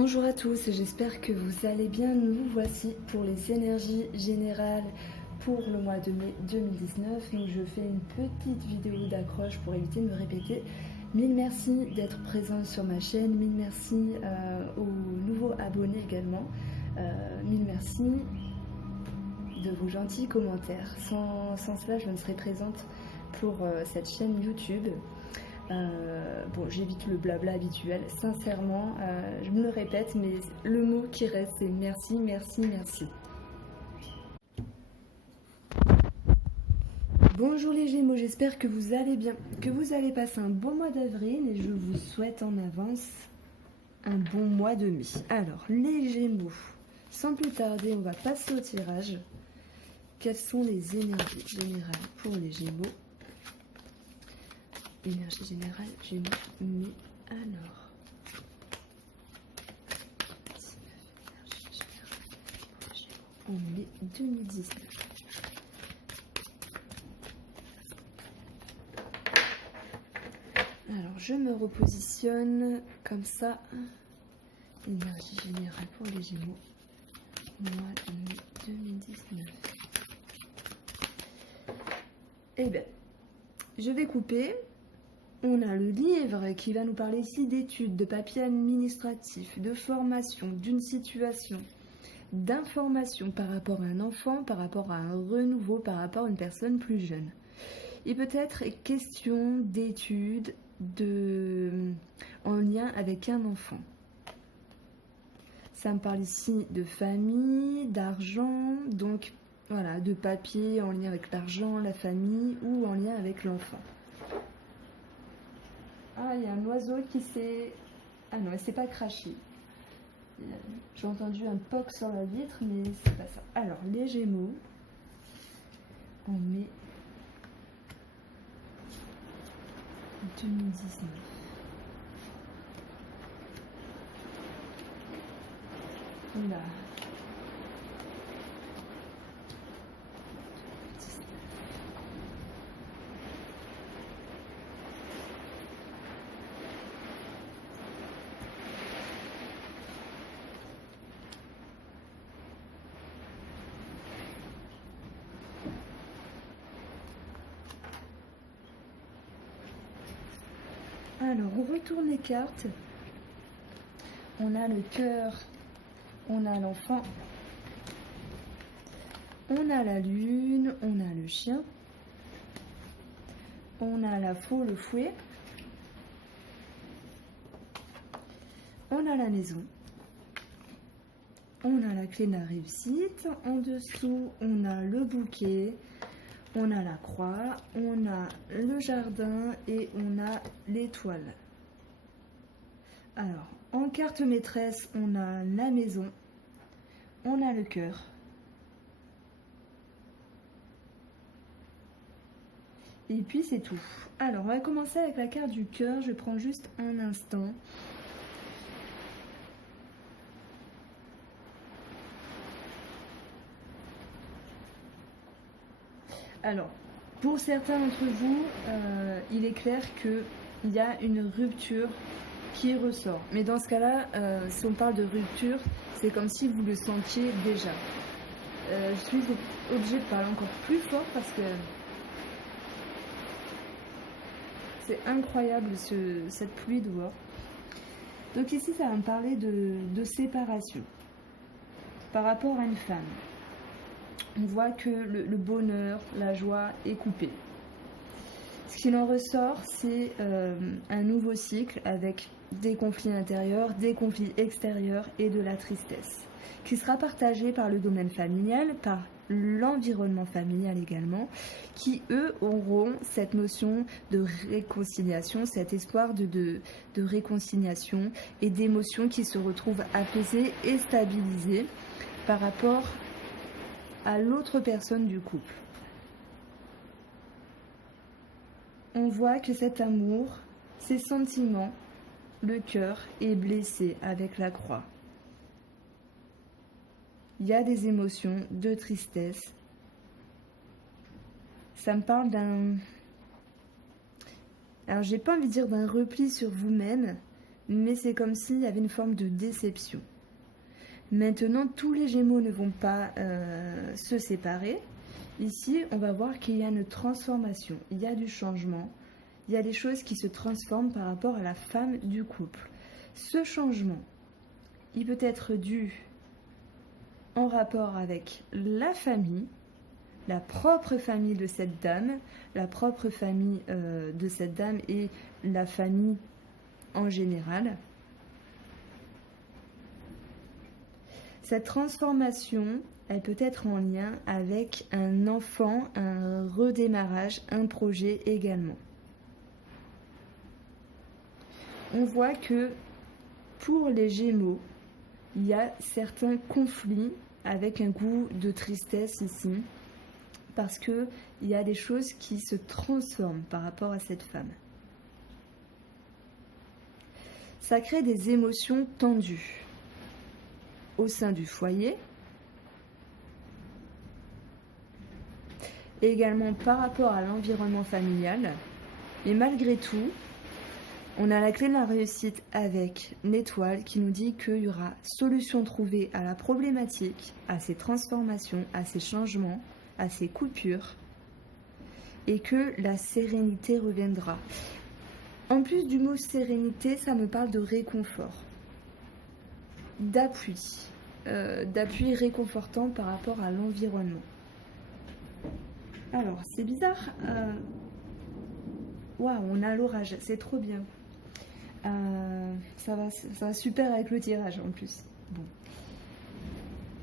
Bonjour à tous, j'espère que vous allez bien. Nous voici pour les énergies générales pour le mois de mai 2019. Donc je fais une petite vidéo d'accroche pour éviter de me répéter. Mille merci d'être présent sur ma chaîne, mille merci aux nouveaux abonnés également. Mille merci de vos gentils commentaires. Sans cela, je ne serais présente pour cette chaîne YouTube. Bon, j'évite le blabla habituel, sincèrement, je me le répète, mais le mot qui reste, c'est merci, merci, merci. Bonjour les Gémeaux, j'espère que vous allez bien, que vous allez passer un bon mois d'avril et je vous souhaite en avance un bon mois de mai. Alors, les Gémeaux, sans plus tarder, on va passer au tirage. Quelles sont les énergies générales pour les Gémeaux? Énergie générale, Gémeaux, mais alors. Énergie générale, Gémeaux, en mai 2019. Alors, je me repositionne comme ça. Énergie générale pour les Gémeaux, mois de mai 2019. Eh bien, je vais couper. On a le livre qui va nous parler ici d'études, de papiers administratifs, de formation, d'une situation, d'information par rapport à un enfant, par rapport à un renouveau, par rapport à une personne plus jeune. Il peut être question d'études en lien avec un enfant. Ça me parle ici de famille, d'argent, donc voilà, de papier en lien avec l'argent, la famille ou en lien avec l'enfant. Ah, il y a un oiseau qui s'est... Ah non, il s'est pas craché. J'ai entendu un poc sur la vitre, mais c'est pas ça. Alors, les Gémeaux, en mai 2019. Oula. Alors, on retourne les cartes. On a le cœur, on a l'enfant, on a la lune, on a le chien, on a la faux, le fouet, on a la maison, on a la clé de la réussite, en dessous on a le bouquet, on a la croix, on a le jardin et on a l'étoile. Alors, en carte maîtresse, on a la maison, on a le cœur, et puis c'est tout. Alors, on va commencer avec la carte du cœur. Je prends juste un instant. Alors, pour certains d'entre vous, il est clair qu'il y a une rupture qui ressort. Mais dans ce cas-là, si on parle de rupture, c'est comme si vous le sentiez déjà. Je suis obligée de parler encore plus fort parce que c'est incroyable cette pluie dehors. Donc ici, ça va me parler de séparation par rapport à une femme. On voit que le bonheur, la joie est coupé. Ce qu'il en ressort, c'est un nouveau cycle avec des conflits intérieurs, des conflits extérieurs et de la tristesse, qui sera partagé par le domaine familial, par l'environnement familial également, qui eux auront cette notion de réconciliation, cet espoir de réconciliation et d'émotions qui se retrouvent apaisées et stabilisées par rapport à l'autre personne du couple. On voit que cet amour, ces sentiments, le cœur est blessé avec la croix. Il y a des émotions de tristesse. Ça me parle d'un... Alors, j'ai pas envie de dire d'un repli sur vous-même, mais c'est comme s'il y avait une forme de déception. Maintenant, tous les Gémeaux ne vont pas se séparer. Ici, on va voir qu'il y a une transformation, il y a du changement, il y a des choses qui se transforment par rapport à la femme du couple. Ce changement, il peut être dû en rapport avec la famille, la propre famille de cette dame, la propre famille de cette dame et la famille en général. Cette transformation, elle peut être en lien avec un enfant, un redémarrage, un projet également. On voit que pour les Gémeaux, il y a certains conflits avec un goût de tristesse ici, parce qu'il y a des choses qui se transforment par rapport à cette femme. Ça crée des émotions tendues au sein du foyer, et également par rapport à l'environnement familial. Et malgré tout, on a la clé de la réussite avec l'étoile qui nous dit qu'il y aura solution trouvée à la problématique, à ces transformations, à ces changements, à ces coupures, et que la sérénité reviendra. En plus du mot sérénité, ça me parle de réconfort, d'appui réconfortant par rapport à l'environnement. Alors, c'est bizarre. Waouh, on a l'orage, c'est trop bien. Ça va super avec le tirage en plus. Bon.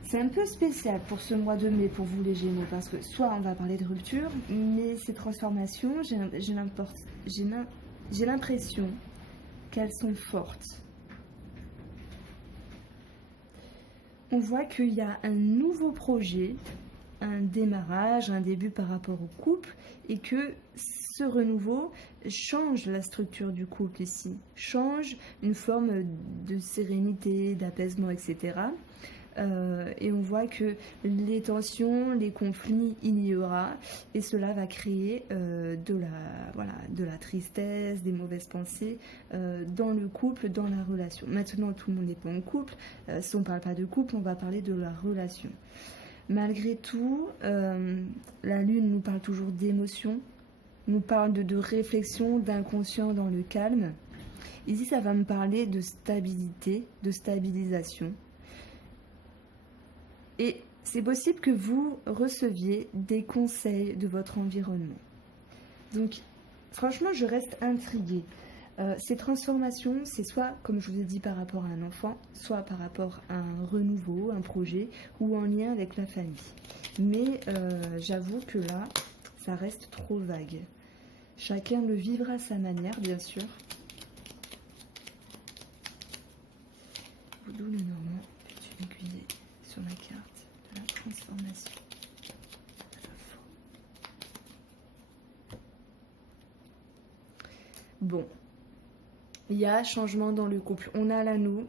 C'est un peu spécial pour ce mois de mai pour vous les Gémeaux, parce que soit on va parler de rupture, mais ces transformations, j'ai l'impression qu'elles sont fortes. On voit qu'il y a un nouveau projet, un démarrage, un début par rapport au couple, et que ce renouveau change la structure du couple ici, change une forme de sérénité, d'apaisement, etc. Et on voit que les tensions, les conflits, il y aura, et cela va créer de la tristesse, des mauvaises pensées dans le couple, dans la relation. Maintenant, tout le monde n'est pas en couple. Si on ne parle pas de couple, on va parler de la relation. Malgré tout, la Lune nous parle toujours d'émotion, nous parle de réflexion, d'inconscient dans le calme. Ici, ça va me parler de stabilité, de stabilisation. Et c'est possible que vous receviez des conseils de votre environnement. Donc, franchement, je reste intriguée. Ces transformations, c'est soit, comme je vous ai dit, par rapport à un enfant, soit par rapport à un renouveau, un projet, ou en lien avec la famille. Mais j'avoue que là, ça reste trop vague. Chacun le vivra à sa manière, bien sûr. D'où le Normand, peux-tu aiguiller sur la carte de la transformation de la forme. Bon. Il y a changement dans le couple. On a l'anneau.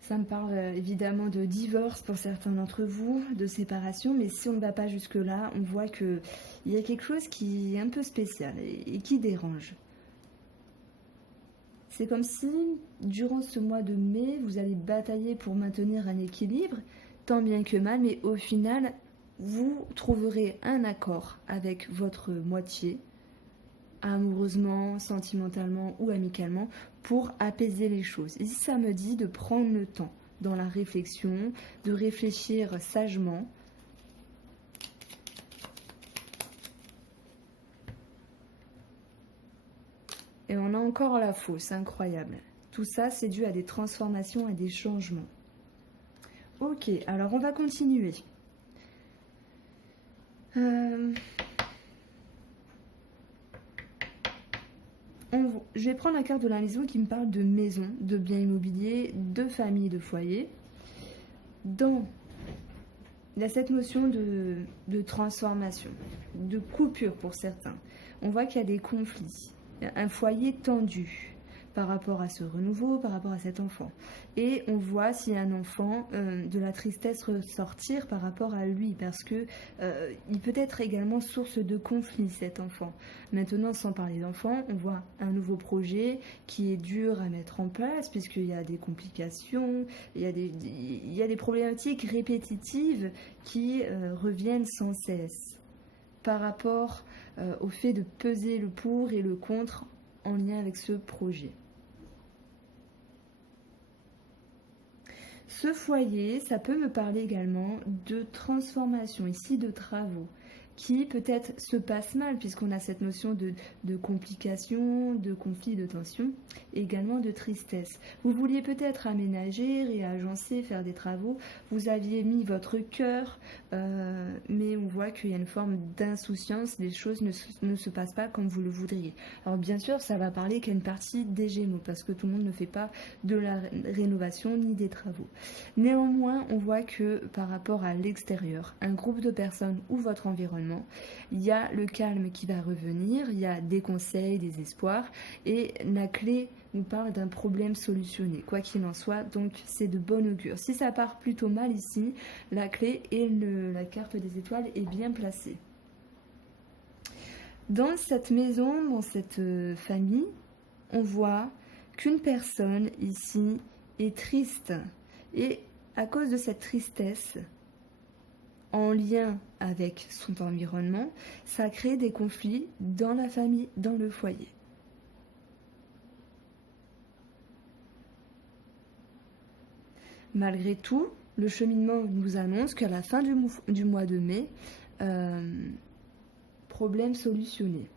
Ça me parle évidemment de divorce pour certains d'entre vous, de séparation, mais si on ne va pas jusque-là, on voit qu'il y a quelque chose qui est un peu spécial et qui dérange. C'est comme si, durant ce mois de mai, vous allez batailler pour maintenir un équilibre, tant bien que mal, mais au final, vous trouverez un accord avec votre moitié, amoureusement, sentimentalement ou amicalement, pour apaiser les choses. Ici, ça me dit de prendre le temps dans la réflexion, de réfléchir sagement. Et on a encore la fausse, incroyable. Tout ça, c'est dû à des transformations et des changements. Ok, alors on va continuer. Je vais prendre la carte de la maison qui me parle de maison, de biens immobiliers, de famille, de foyer. Il y a cette notion de transformation, de coupure pour certains. On voit qu'il y a des conflits, un foyer tendu. par rapport à ce renouveau, par rapport à cet enfant. Et on voit s'il y a un enfant, de la tristesse ressortir par rapport à lui, parce que il peut être également source de conflit, cet enfant. Maintenant, sans parler d'enfant, on voit un nouveau projet qui est dur à mettre en place, puisqu'il y a des complications, il y a des problématiques répétitives qui reviennent sans cesse par rapport au fait de peser le pour et le contre en lien avec ce projet. Ce foyer, ça peut me parler également de transformation, ici de travaux, qui peut-être se passe mal, puisqu'on a cette notion de complication, de conflit, de tension, et également de tristesse. Vous vouliez peut-être aménager, réagencer, faire des travaux, vous aviez mis votre cœur, mais on voit qu'il y a une forme d'insouciance, les choses ne se passent pas comme vous le voudriez. Alors bien sûr, ça va parler qu'à une partie des Gémeaux, parce que tout le monde ne fait pas de la rénovation ni des travaux. Néanmoins, on voit que par rapport à l'extérieur, un groupe de personnes ou votre environnement, il y a le calme qui va revenir, il y a des conseils, des espoirs, et la clé nous parle d'un problème solutionné, quoi qu'il en soit, donc c'est de bon augure. Si ça part plutôt mal ici, la clé et la carte des étoiles est bien placée. Dans cette maison, dans cette famille, on voit qu'une personne ici est triste, et à cause de cette tristesse, en lien avec son environnement, ça crée des conflits dans la famille, dans le foyer. Malgré tout, le cheminement nous annonce qu'à la fin du mois de mai, problème solutionné.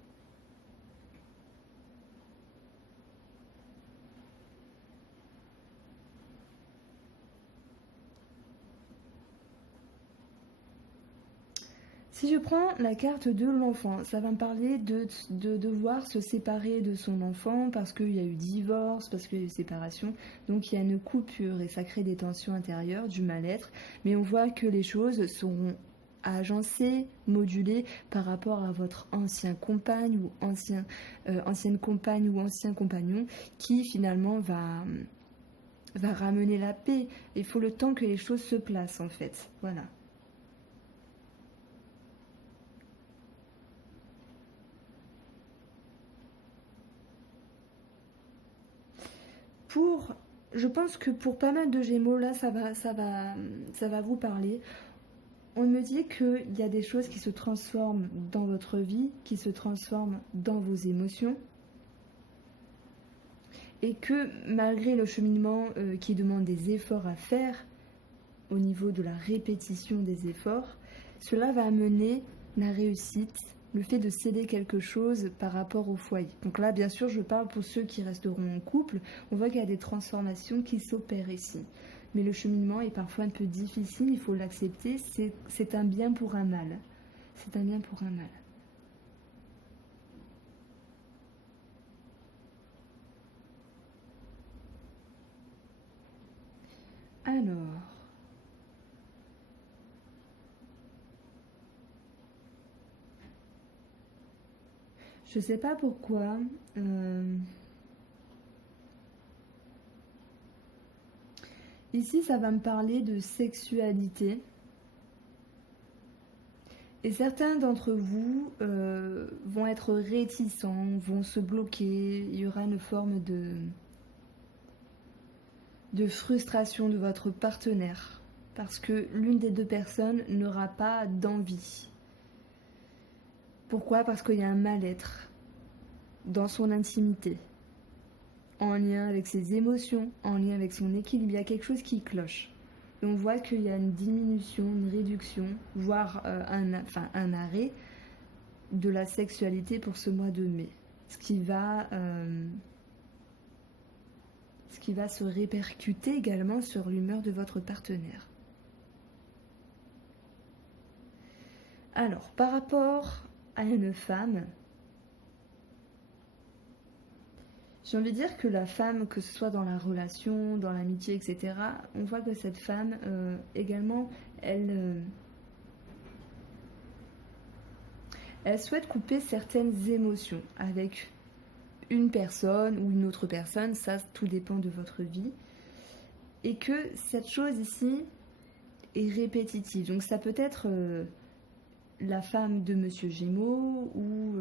Si je prends la carte de l'enfant, ça va me parler de devoir se séparer de son enfant parce qu'il y a eu divorce, parce qu'il y a eu séparation. Donc il y a une coupure et ça crée des tensions intérieures, du mal-être. Mais on voit que les choses seront agencées, modulées par rapport à votre ancien compagne ou ancienne compagne ou ancien compagnon qui finalement va ramener la paix. Il faut le temps que les choses se placent en fait. Voilà. Je pense que pour pas mal de Gémeaux, là, ça va vous parler. On me dit qu'il y a des choses qui se transforment dans votre vie, qui se transforment dans vos émotions. Et que malgré le cheminement qui demande des efforts à faire, au niveau de la répétition des efforts, cela va amener la réussite, le fait de céder quelque chose par rapport au foyer. Donc là, bien sûr, je parle pour ceux qui resteront en couple. On voit qu'il y a des transformations qui s'opèrent ici. Mais le cheminement est parfois un peu difficile, il faut l'accepter. C'est un bien pour un mal. C'est un bien pour un mal. Alors... je sais pas pourquoi. Ici, ça va me parler de sexualité. Et certains d'entre vous vont être réticents, vont se bloquer. Il y aura une forme de frustration de votre partenaire. Parce que l'une des deux personnes n'aura pas d'envie. Pourquoi? Parce qu'il y a un mal-être dans son intimité, en lien avec ses émotions, en lien avec son équilibre. Il y a quelque chose qui cloche. Et on voit qu'il y a une diminution, une réduction, voire un arrêt de la sexualité pour ce mois de mai. Ce qui va se répercuter également sur l'humeur de votre partenaire. Alors, par rapport à une femme, j'ai envie de dire que la femme, que ce soit dans la relation, dans l'amitié, etc., on voit que cette femme, également, elle souhaite couper certaines émotions avec une personne ou une autre personne, ça tout dépend de votre vie, et que cette chose ici est répétitive. Donc ça peut être la femme de Monsieur Gémeaux ou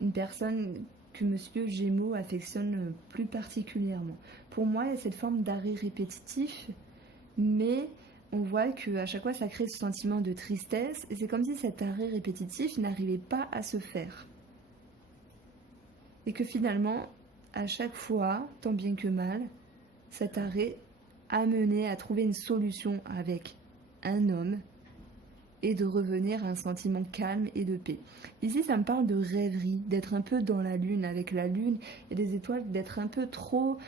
une personne que Monsieur Gémeaux affectionne plus particulièrement. Pour moi, il y a cette forme d'arrêt répétitif, mais on voit qu'à chaque fois, ça crée ce sentiment de tristesse, et c'est comme si cet arrêt répétitif n'arrivait pas à se faire. Et que finalement, à chaque fois, tant bien que mal, cet arrêt a mené à trouver une solution avec un homme et de revenir à un sentiment calme et de paix. Ici, ça me parle de rêverie, d'être un peu dans la lune, avec la lune et les étoiles, d'être un peu trop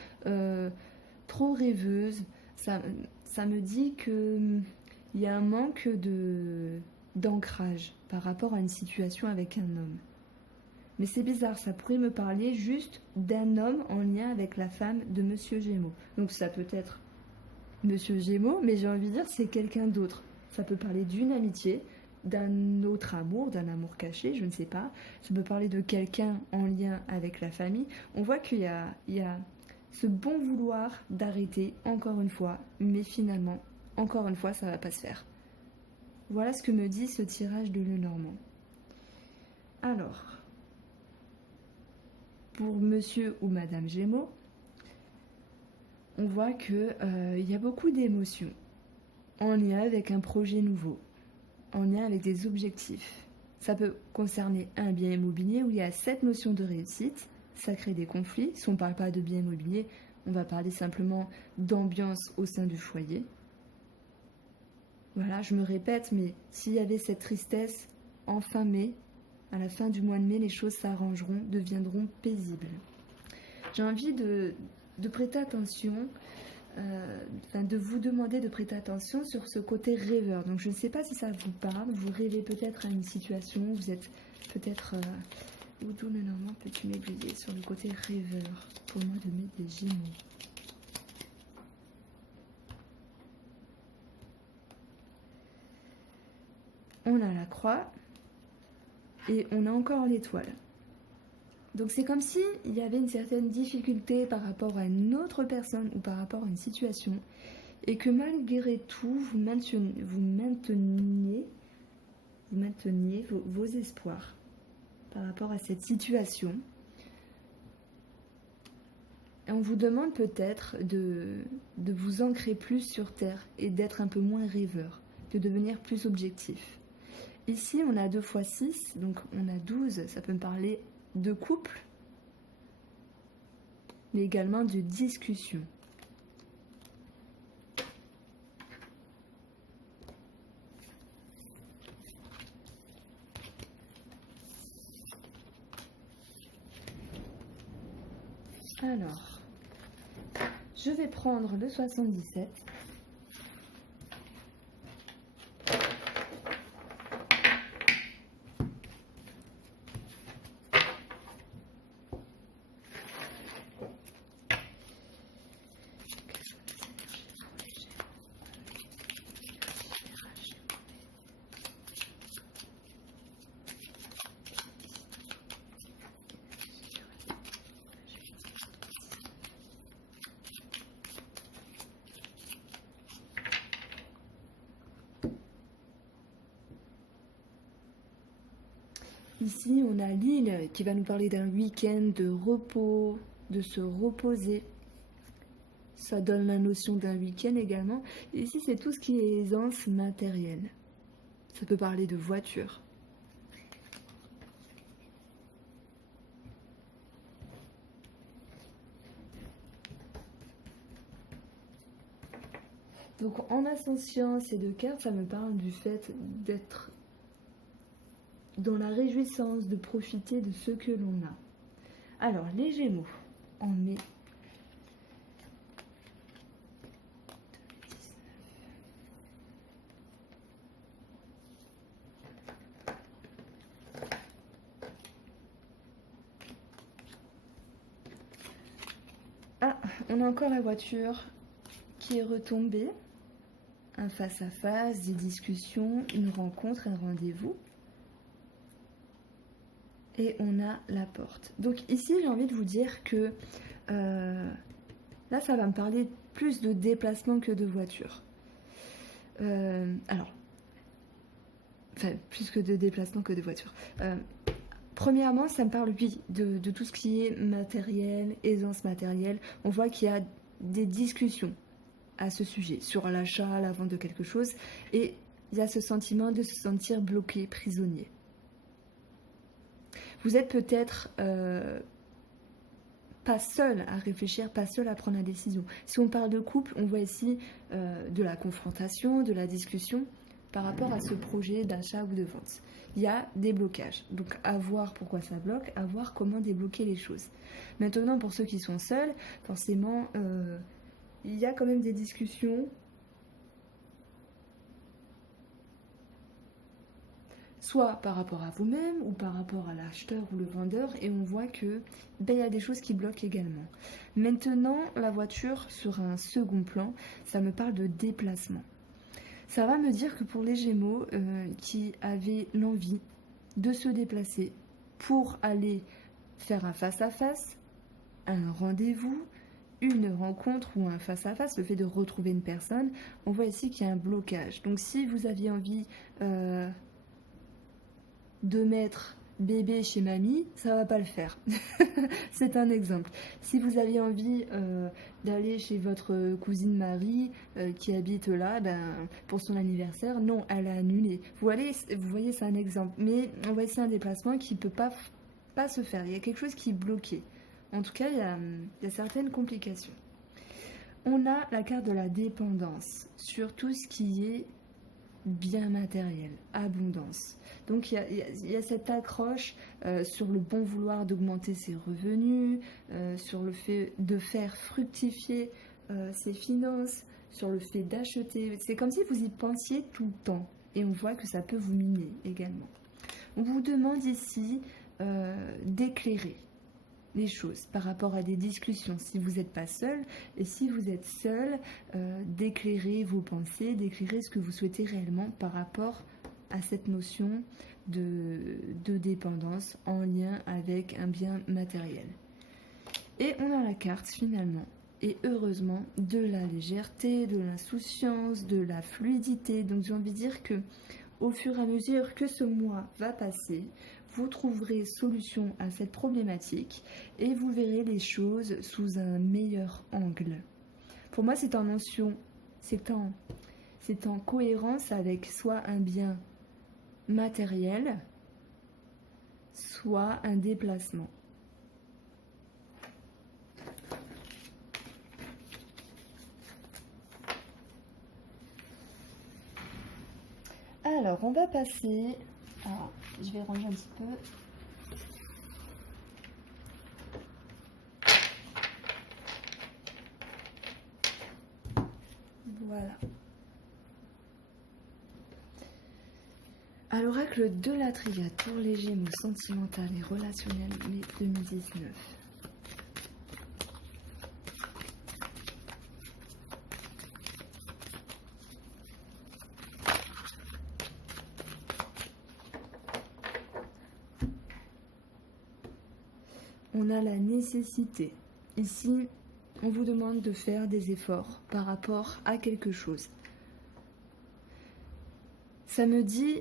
rêveuse. Ça me dit qu'il y a un manque d'ancrage par rapport à une situation avec un homme. Mais c'est bizarre, ça pourrait me parler juste d'un homme en lien avec la femme de Monsieur Gémeaux. Donc ça peut être Monsieur Gémeaux, mais j'ai envie de dire c'est quelqu'un d'autre. Ça peut parler d'une amitié, d'un autre amour, d'un amour caché, je ne sais pas. Ça peut parler de quelqu'un en lien avec la famille. On voit qu'il y a ce bon vouloir d'arrêter, encore une fois, mais finalement, encore une fois, ça ne va pas se faire. Voilà ce que me dit ce tirage de Lenormand. Alors, pour Monsieur ou Madame Gémeaux, on voit qu'il y a beaucoup d'émotions en lien avec un projet nouveau, en lien avec des objectifs. Ça peut concerner un bien immobilier où il y a cette notion de réussite, ça crée des conflits. Si on ne parle pas de bien immobilier, on va parler simplement d'ambiance au sein du foyer. Voilà, je me répète, mais s'il y avait cette tristesse en fin mai, à la fin du mois de mai, les choses s'arrangeront, deviendront paisibles. J'ai envie de prêter attention, de vous demander de prêter attention sur ce côté rêveur. Donc je ne sais pas si ça vous parle, vous rêvez peut-être à une situation, vous êtes peut-être... Où tout Lenormand peux-tu m'aiguiller sur le côté rêveur pour moi de mettre des Gémeaux? On a la croix et on a encore l'étoile. Donc c'est comme si il y avait une certaine difficulté par rapport à une autre personne ou par rapport à une situation, et que malgré tout vous mainteniez vos espoirs par rapport à cette situation. Et on vous demande peut-être de vous ancrer plus sur terre et d'être un peu moins rêveur, de devenir plus objectif. Ici on a 2 x 6, donc on a 12, ça peut me parler de couple, mais également de discussion. Alors, je vais prendre le 77. Ici, on a l'île qui va nous parler d'un week-end de repos, de se reposer. Ça donne la notion d'un week-end également. Et ici, c'est tout ce qui est aisance matérielle. Ça peut parler de voiture. Donc, en ascension, ces 2 cartes, ça me parle du fait d'être dans la réjouissance, de profiter de ce que l'on a. Alors, les Gémeaux, en mai. Ah, on a encore la voiture qui est retombée. Un face-à-face, des discussions, une rencontre, un rendez-vous. et on a la porte. Donc ici, j'ai envie de vous dire que là, ça va me parler plus de déplacement que de voiture. Enfin, plus que de déplacement que de voiture. Premièrement, ça me parle, oui, de tout ce qui est matériel, aisance matérielle. On voit qu'il y a des discussions à ce sujet, sur l'achat, la vente de quelque chose. Et il y a ce sentiment de se sentir bloqué, prisonnier. Vous êtes peut-être pas seul à réfléchir, pas seul à prendre la décision. Si on parle de couple, on voit ici de la confrontation, de la discussion par rapport à ce projet d'achat ou de vente. Il y a des blocages. Donc à voir pourquoi ça bloque, à voir comment débloquer les choses. Maintenant, pour ceux qui sont seuls, forcément, il y a quand même des discussions. Soit par rapport à vous-même ou par rapport à l'acheteur ou le vendeur, et on voit que il y a des choses qui bloquent également. Maintenant, la voiture sur un second plan, ça me parle de déplacement. Ça va me dire que pour les Gémeaux qui avaient l'envie de se déplacer pour aller faire un face-à-face, un rendez-vous, une rencontre ou un face-à-face, le fait de retrouver une personne, on voit ici qu'il y a un blocage. Donc si vous aviez envie de mettre bébé chez mamie, ça va pas le faire. C'est un exemple. Si vous aviez envie d'aller chez votre cousine Marie qui habite là pour son anniversaire, non, elle a annulé. Vous voyez, c'est un exemple. Mais on voit ici un déplacement qui peut pas se faire. Il y a quelque chose qui est bloqué. En tout cas, il y a certaines complications. On a la carte de la dépendance sur tout ce qui est bien matériel, abondance. Donc il y a cette accroche sur le bon vouloir d'augmenter ses revenus, sur le fait de faire fructifier ses finances, sur le fait d'acheter. C'est comme si vous y pensiez tout le temps. Et on voit que ça peut vous miner également. On vous demande ici d'éclairer les choses par rapport à des discussions si vous n'êtes pas seul, et si vous êtes seul, d'éclairer vos pensées, d'éclairer ce que vous souhaitez réellement par rapport à cette notion de dépendance en lien avec un bien matériel. Et on a la carte finalement, et heureusement, de la légèreté, de l'insouciance, de la fluidité. Donc j'ai envie de dire que au fur et à mesure que ce mois va passer, vous trouverez solution à cette problématique et vous verrez les choses sous un meilleur angle. Pour moi, c'est en cohérence avec soit un bien matériel, soit un déplacement. Alors, on va passer... Alors, je vais ranger un petit peu. Voilà. À l'oracle de la Triade pour les Gémeaux sentimental et relationnel mai 2019. On a la nécessité. Ici, on vous demande de faire des efforts par rapport à quelque chose. Ça me dit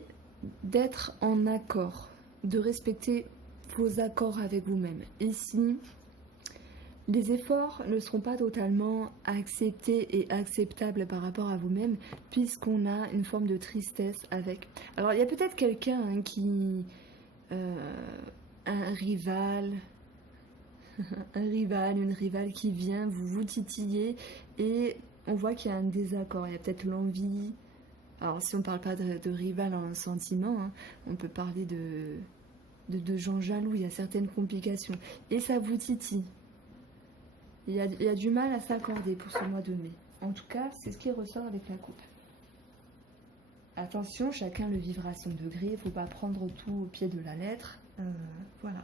d'être en accord, de respecter vos accords avec vous-même. Ici, les efforts ne seront pas totalement acceptés et acceptables par rapport à vous-même, puisqu'on a une forme de tristesse avec. Alors, il y a peut-être quelqu'un qui... un rival... une rivale qui vient vous titiller et on voit qu'il y a un désaccord, il y a peut-être l'envie. Alors si on ne parle pas de rival en sentiment, hein, on peut parler de gens jaloux, il y a certaines complications. Et ça vous titille. Il y a du mal à s'accorder pour ce mois de mai. En tout cas, c'est ce qui ressort avec la coupe. Attention, chacun le vivra à son degré, il ne faut pas prendre tout au pied de la lettre. Voilà.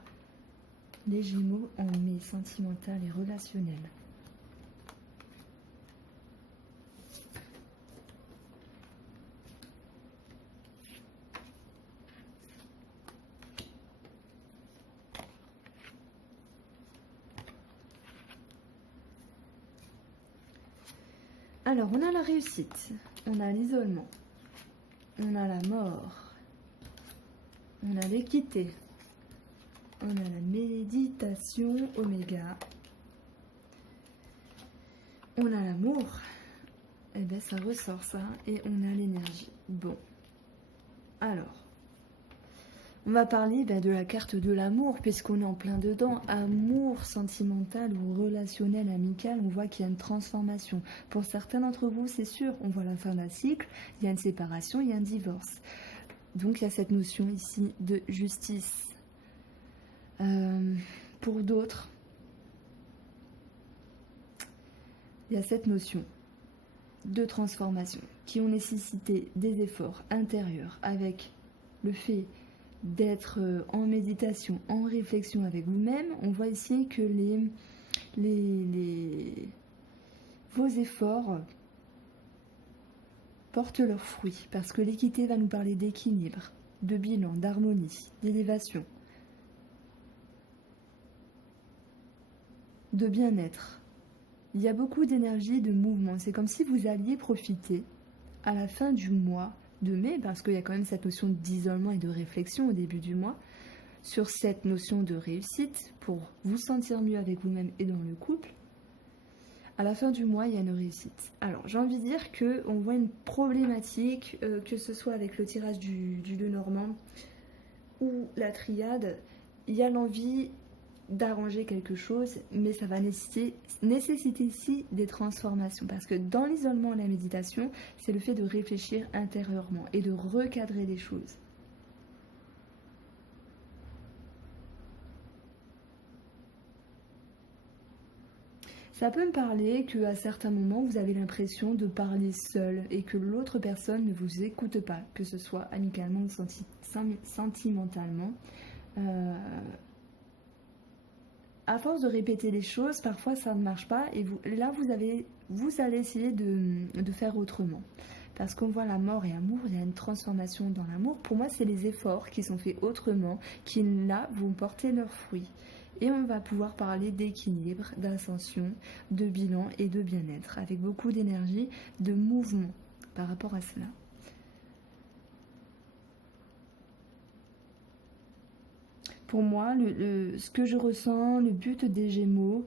Les Gémeaux en mai sentimental et relationnel. Alors, on a la réussite, on a l'isolement, on a la mort, on a l'équité, on a la méditation oméga, on a l'amour, et bien ça ressort ça, et on a l'énergie. Bon, alors, on va parler de la carte de l'amour, puisqu'on est en plein dedans. Amour sentimental ou relationnel, amical, on voit qu'il y a une transformation. Pour certains d'entre vous, c'est sûr, on voit la fin d'un cycle, il y a une séparation, il y a un divorce. Donc il y a cette notion ici de justice. Pour d'autres, il y a cette notion de transformation qui ont nécessité des efforts intérieurs avec le fait d'être en méditation, en réflexion avec vous-même. On voit ici que vos efforts portent leurs fruits, parce que l'équité va nous parler d'équilibre, de bilan, d'harmonie, d'élévation, de bien-être. Il y a beaucoup d'énergie, de mouvement. C'est comme si vous alliez profiter à la fin du mois de mai, parce qu'il y a quand même cette notion d'isolement et de réflexion au début du mois, sur cette notion de réussite, pour vous sentir mieux avec vous-même et dans le couple. À la fin du mois, il y a une réussite. Alors, j'ai envie de dire qu'on voit une problématique, que ce soit avec le tirage du Lenormand ou la triade, il y a l'envie d'arranger quelque chose, mais ça va nécessiter ici des transformations, parce que dans l'isolement et la méditation, c'est le fait de réfléchir intérieurement et de recadrer les choses. Ça peut me parler qu'à certains moments, vous avez l'impression de parler seul et que l'autre personne ne vous écoute pas, que ce soit amicalement ou sentimentalement. À force de répéter les choses, parfois ça ne marche pas, et vous allez essayer de faire autrement. Parce qu'on voit la mort et l'amour, il y a une transformation dans l'amour. Pour moi, c'est les efforts qui sont faits autrement, qui là vont porter leurs fruits. Et on va pouvoir parler d'équilibre, d'ascension, de bilan et de bien-être, avec beaucoup d'énergie, de mouvement par rapport à cela. Pour moi, ce que je ressens, le but des Gémeaux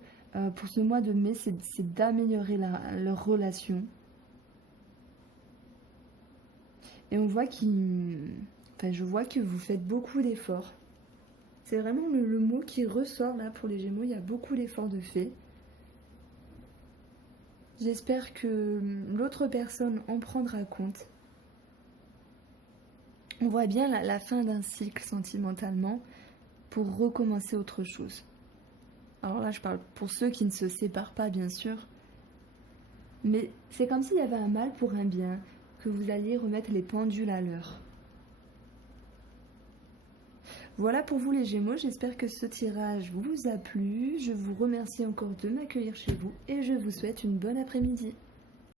pour ce mois de mai, c'est d'améliorer leur relation. Et on voit je vois que vous faites beaucoup d'efforts. C'est vraiment le mot qui ressort là pour les Gémeaux. Il y a beaucoup d'efforts de fait. J'espère que l'autre personne en prendra compte. On voit bien la fin d'un cycle sentimentalement, pour recommencer autre chose. Alors là, je parle pour ceux qui ne se séparent pas, bien sûr. Mais c'est comme s'il y avait un mal pour un bien, que vous alliez remettre les pendules à l'heure. Voilà pour vous les Gémeaux, j'espère que ce tirage vous a plu. Je vous remercie encore de m'accueillir chez vous et je vous souhaite une bonne après-midi.